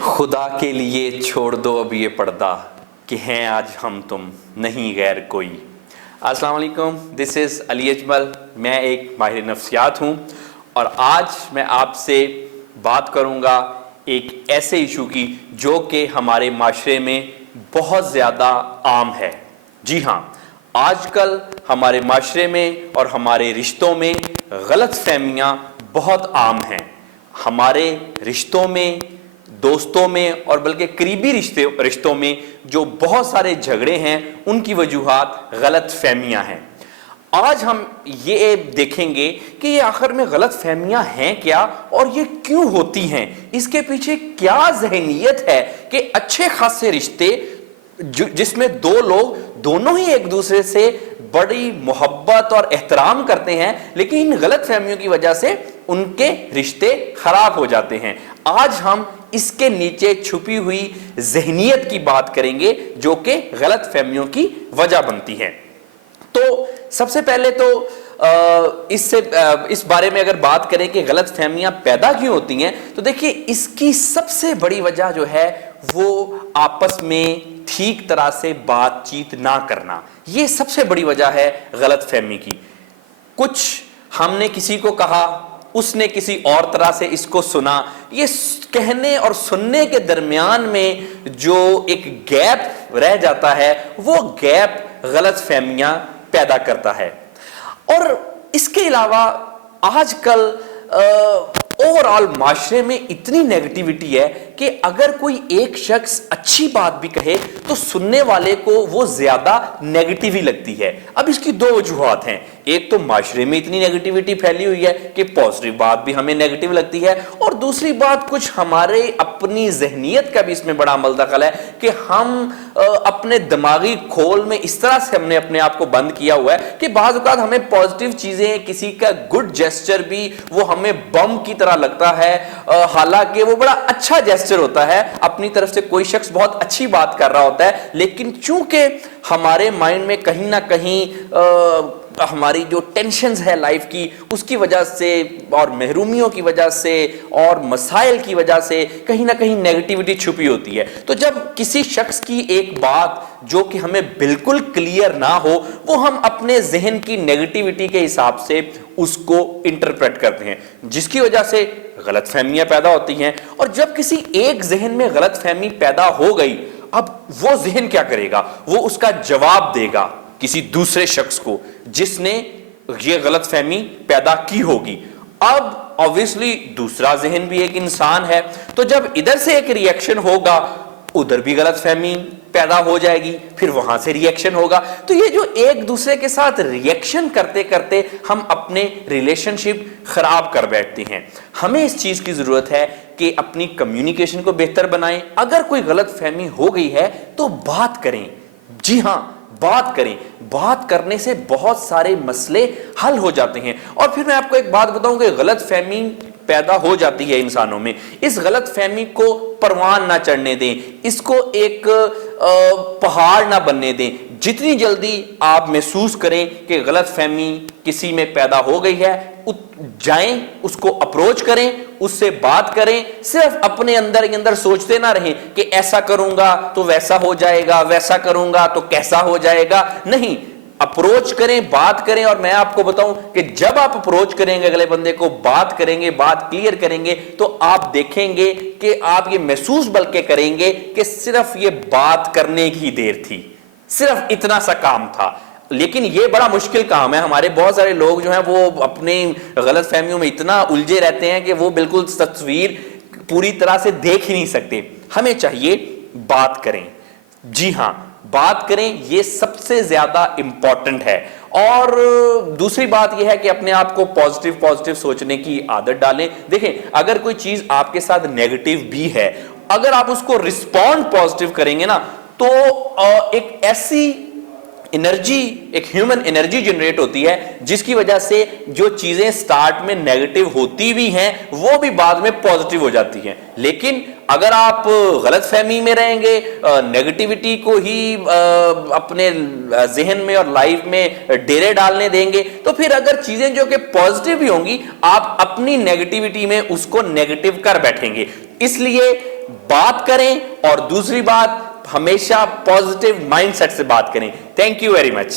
खुदा के लिए छोड़ दो अब ये पर्दा कि हैं आज हम तुम नहीं गैर कोई। अस्सलाम वालेकुम, दिस इज़ अली अजमल। मैं एक माहिर नफ्सियात हूँ और आज मैं आपसे बात करूँगा एक ऐसे इशू की जो कि हमारे माशरे में बहुत ज़्यादा आम है। जी हाँ, आजकल हमारे माशरे में और हमारे रिश्तों में गलतफहमियाँ बहुत आम हैं। हमारे रिश्तों में, दोस्तों में और बल्कि करीबी रिश्तों में जो बहुत सारे झगड़े हैं उनकी वजूहात गलतफहमियाँ हैं। आज हम ये देखेंगे कि ये आखिर में गलतफहमियाँ हैं क्या और ये क्यों होती हैं, इसके पीछे क्या ज़हनियत है कि अच्छे खासे रिश्ते जिसमें दो लोग दोनों ही एक दूसरे से बड़ी मोहब्बत और एहतराम करते हैं, लेकिन इन गलतफहमियों की वजह से उनके रिश्ते खराब हो जाते हैं। आज हम इसके नीचे छुपी हुई ज़हनियत की बात करेंगे जो कि गलतफहमियों की वजह बनती है। तो सबसे पहले तो इस बारे में अगर बात करें कि गलतफहमियां पैदा क्यों होती हैं, तो देखिए इसकी सबसे बड़ी वजह जो है वो आपस में ठीक तरह से बातचीत ना करना, ये सबसे बड़ी वजह है गलतफहमी की। कुछ हमने किसी को कहा, उसने किसी और तरह से इसको सुना, ये कहने और सुनने के दरमियान में जो एक गैप रह जाता है वो गैप गलतफहमियां पैदा करता है। और इसके अलावा आजकल ओवरऑल माशरे में इतनी नेगेटिविटी है कि अगर कोई एक शख्स अच्छी बात भी कहे तो सुनने वाले को वो ज्यादा नेगेटिव ही लगती है। अब इसकी दो वजूहात हैं, एक तो माशरे में इतनी नेगेटिविटी फैली हुई है कि पॉजिटिव बात भी हमें नेगेटिव लगती है, और दूसरी बात कुछ हमारे अपनी जहनियत का भी इसमें बड़ा अमल दखल है कि हम अपने दिमागी खोल में इस तरह से हमने अपने आप को बंद किया हुआ है कि बाज़ औक़ात हमें पॉजिटिव चीजें, किसी का गुड जेस्चर भी वो हमें बम की तरह लगता है, हालांकि वो बड़ा अच्छा जेस्चर होता है, अपनी तरफ से कोई शख्स बहुत अच्छी बात कर रहा होता है, लेकिन चूंकि हमारे माइंड में कहीं ना कहीं हमारी जो टेंशन्स है लाइफ की, उसकी वजह से और महरूमियों की वजह से और मसाइल की वजह से कहीं ना कहीं नेगेटिविटी छुपी होती है। तो जब किसी शख्स की एक बात जो कि हमें बिल्कुल क्लियर ना हो, वो हम अपने जहन की नेगेटिविटी के हिसाब से उसको इंटरप्रेट करते हैं, जिसकी वजह से गलतफहमियां पैदा होती हैं। और जब किसी एक जहन में गलतफहमी पैदा हो गई, अब वो जहन क्या करेगा, वो उसका जवाब देगा किसी दूसरे शख्स को जिसने ये गलतफहमी पैदा की होगी। अब ऑब्वियसली दूसरा जहन भी एक इंसान है, तो जब इधर से एक रिएक्शन होगा उधर भी गलतफहमी पैदा हो जाएगी, फिर वहां से रिएक्शन होगा। तो ये जो एक दूसरे के साथ रिएक्शन करते करते हम अपने रिलेशनशिप खराब कर बैठते हैं। हमें इस चीज की जरूरत है कि अपनी कम्युनिकेशन को बेहतर बनाएं। अगर कोई गलतफहमी हो गई है तो बात करें। जी हाँ, बात करें। बात करने से बहुत सारे मसले हल हो जाते हैं। और फिर मैं आपको एक बात बताऊं कि गलतफहमी पैदा हो जाती है इंसानों में, इस गलतफहमी को परवान ना चढ़ने दें, इसको एक पहाड़ ना बनने दें। जितनी जल्दी आप महसूस करें कि गलतफहमी किसी में पैदा हो गई है, जाएं, उसको अप्रोच करें, उससे बात करें। सिर्फ अपने अंदर ही अंदर सोचते ना रहें कि ऐसा करूंगा तो वैसा हो जाएगा, वैसा करूंगा तो कैसा हो जाएगा। नहीं, अप्रोच करें, बात करें। और मैं आपको बताऊं कि जब आप अप्रोच करेंगे अगले बंदे को, बात करेंगे, बात क्लियर करेंगे, तो आप देखेंगे कि आप ये महसूस बल्कि करेंगे कि सिर्फ ये बात करने की देर थी, सिर्फ इतना सा काम था। लेकिन ये बड़ा मुश्किल काम है। हमारे बहुत सारे लोग जो हैं वो अपनी गलतफहमियों में इतना उलझे रहते हैं कि वो बिल्कुल तस्वीर पूरी तरह से देख ही नहीं सकते। हमें चाहिए बात करें। जी हाँ, बात करें, ये सबसे ज्यादा इंपॉर्टेंट है। और दूसरी बात यह है कि अपने आप को पॉजिटिव सोचने की आदत डालें। देखें, अगर कोई चीज आपके साथ नेगेटिव भी है, अगर आप उसको रिस्पॉन्ड पॉजिटिव करेंगे ना, तो एक ऐसी एनर्जी, एक ह्यूमन एनर्जी जनरेट होती है जिसकी वजह से जो चीजें स्टार्ट में नेगेटिव होती भी हैं वो भी बाद में पॉजिटिव हो जाती हैं। लेकिन अगर आप गलतफहमी में रहेंगे, नेगेटिविटी को ही अपने जहन में और लाइफ में डेरे डालने देंगे, तो फिर अगर चीजें जो कि पॉजिटिव भी होंगी, आप अपनी नेगेटिविटी में उसको नेगेटिव कर बैठेंगे। इसलिए بات کریں اور دوسری بات ہمیشہ پازیٹیو مائنڈ سیٹ سے بات کریں. Thank you very much.